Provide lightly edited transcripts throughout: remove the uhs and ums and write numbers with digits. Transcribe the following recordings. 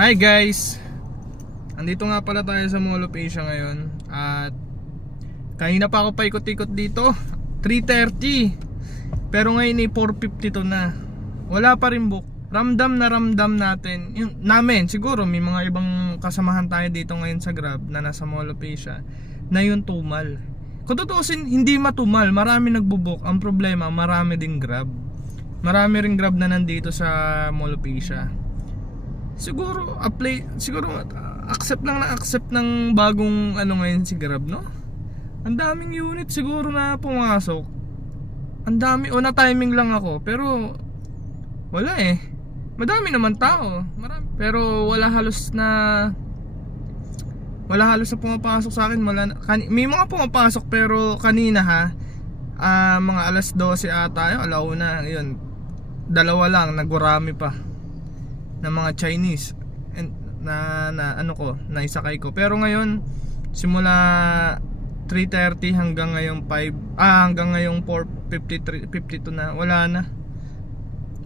Hi guys! Andito nga pala tayo sa Mall of Asia ngayon. At kanina pa ako paikot-ikot dito 3:30. Pero ngayon ay 4:52 na. Wala pa rin book. Ramdam na ramdam natin namin, siguro may mga ibang kasamahan tayo dito ngayon sa Grab na nasa Mall of Asia, na yung tumal. Kung tutuusin, hindi matumal, marami nagbo-book. Ang problema, marami ding Grab. Marami ring Grab na nandito sa Mall of Asia. Siguro accept lang na accept ng bagong ngayon si Grab, no? Ang daming unit siguro na pumasok. Ang dami, o na timing lang ako, pero wala eh. Madami naman tao, marami. Pero wala halos na pumapasok sa akin. May mga pumapasok pero kanina mga alas 12 ata, alauna, yun. Dalawa lang, nagwarami pa ng mga Chinese na isakay ko. Pero ngayon simula 3:30 hanggang ngayong 4:52 na, wala na.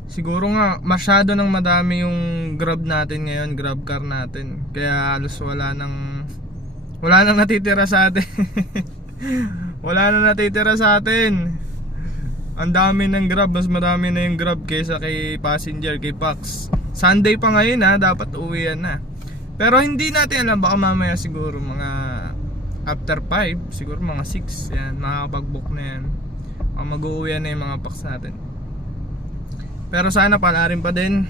Siguro nga masyado nang madami yung Grab natin ngayon, Grab car natin. Kaya halos wala nang natitira sa atin. Wala nang natitira sa atin. Ang dami ng Grab, mas marami na yung Grab kaysa kay passenger, kay Pax. Sunday pa ngayon dapat uwian na. Pero hindi natin alam, baka mamaya siguro mga after 5, siguro mga 6, yan, makakapag-book na yan. Mag-uuwian na yung mga Pax natin. Pero sana pala rin pa din.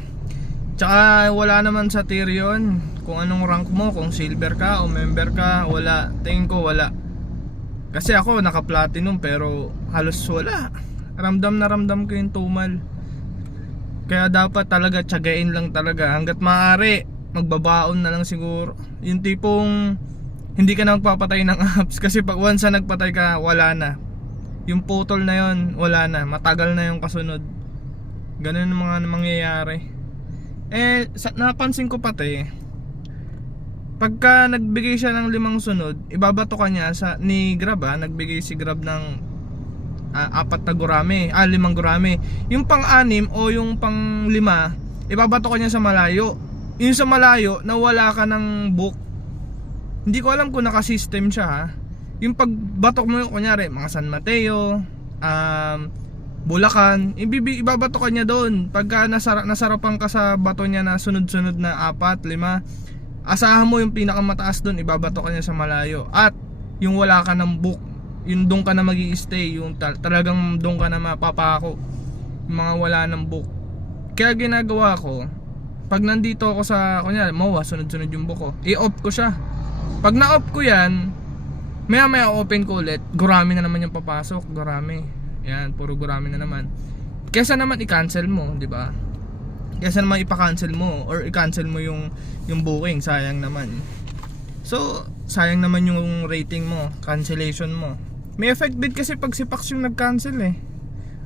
Tsaka wala naman sa tier yun kung anong rank mo, kung silver ka o member ka, wala. Tingin ko wala. Kasi ako naka-platinum pero halos wala. Ramdam na ramdam ko yung tumal. Kaya dapat talaga tiyagain lang talaga. Hanggat maaari, magbabaon na lang siguro. Yung tipong hindi ka na magpapatay ng apps. Kasi pag once na nagpatay ka, wala na. Yung putol na yun, wala na. Matagal na yung kasunod. Ganun ang mga mangyayari. Napansin ko pati, pagka nagbigay siya ng 5 sunod, ibabato ka niya ni Grab, nagbigay si Grab ng 4 na gurame, 5 gurame. Yung pang-6 o yung pang-5, ibabato ka niya sa malayo. Yung sa malayo, nawala ka ng book. Hindi ko alam kung naka-system siya Yung pagbatok mo, kunyari mga San Mateo, Bulacan, ibabato ka niya doon. Pagka nasarapan ka sa bato niya na sunod-sunod na 4, 5, asahan mo yung pinakamataas doon, ibabato ka niya sa malayo. At yung wala ka ng book, yung doon ka na magi-stay, yung talagang doon ka na mapapako, yung mga wala ng book. Kaya ginagawa ko, pag nandito ako sa, kunyari, sunod-sunod yung book ko, i-off ko siya. Pag na-off ko yan, maya open ko ulit, gurami na naman yung papasok, gurami. Yan, puro gurami na naman. Kesa naman i-cancel mo, di ba? Kesa naman ipa-cancel mo or i-cancel mo yung booking, sayang naman. So, sayang naman yung rating mo, cancellation mo. May effect din kasi pag si Pax yung nag-cancel eh.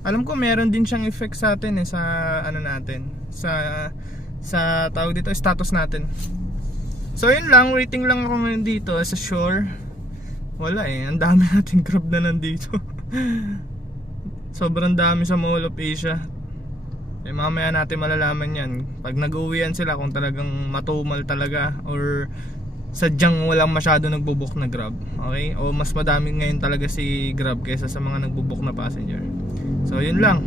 Alam ko meron din siyang effect sa atin sa natin, sa tawag dito, status natin. So yun lang, rating lang ako ngayon dito sa Shore. Wala ang dami nating Grab na nandito. Sobrang dami sa Mall of Asia. Mamaya natin malalaman yan pag nag-uwian sila, kung talagang matumal talaga or sadyang walang masyado nagbo-book na Grab. Okay? O mas madami ngayon talaga si Grab kaysa sa mga nagbo-book na passenger. So yun lang.